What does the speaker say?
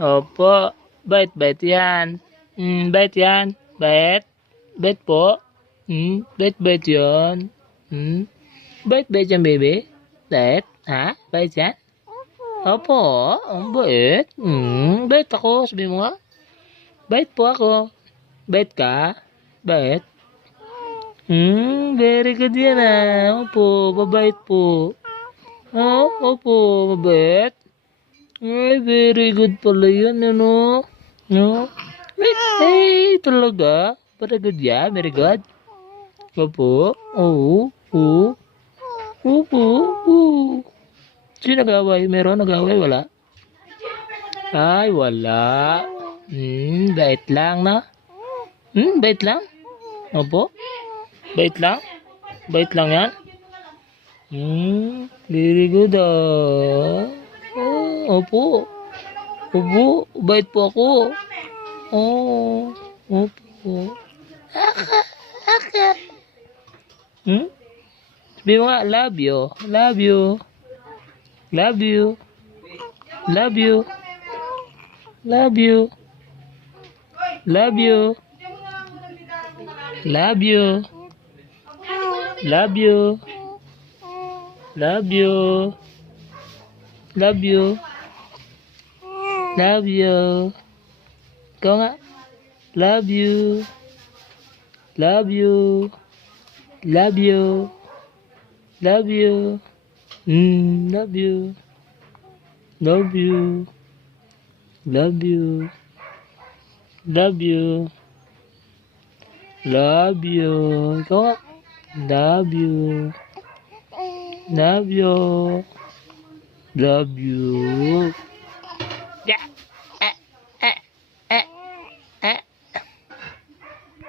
Opo, bait-bait yan. Bait yan. Bait. Bait po. Bait-bait yan. Bait-bait yan, baby. Bait. Ha? Bait yan? Opo, ang bait. Bait ako. Sabi mo nga. Bait po ako. Bait ka? Bait? Very good yan Opo, mabait po. Opo, mabait. Ay, very good pala yan, ano? No? Ay, talaga? Very good yan, very good. Opo, oo, oo. Opo, oo. Sino nag-away? Meron nag-away? Wala? Ay, wala. Bait lang, na? Bait lang? Opo? Bait lang? Bait lang yan? Very good opo. Opo, bait po ako. Opo. Aka. Sabi mo nga, love you. Love you. Love you. Love you. Love you. Love you. Love you. Love you. Love you. Love you. Love you. Ikaw nga. Love you. Love you. Love you. Love you. Love you. Love you. Love you. Love you. Love you. Ikaw nga. Love you. Love you. Love you. Yeah.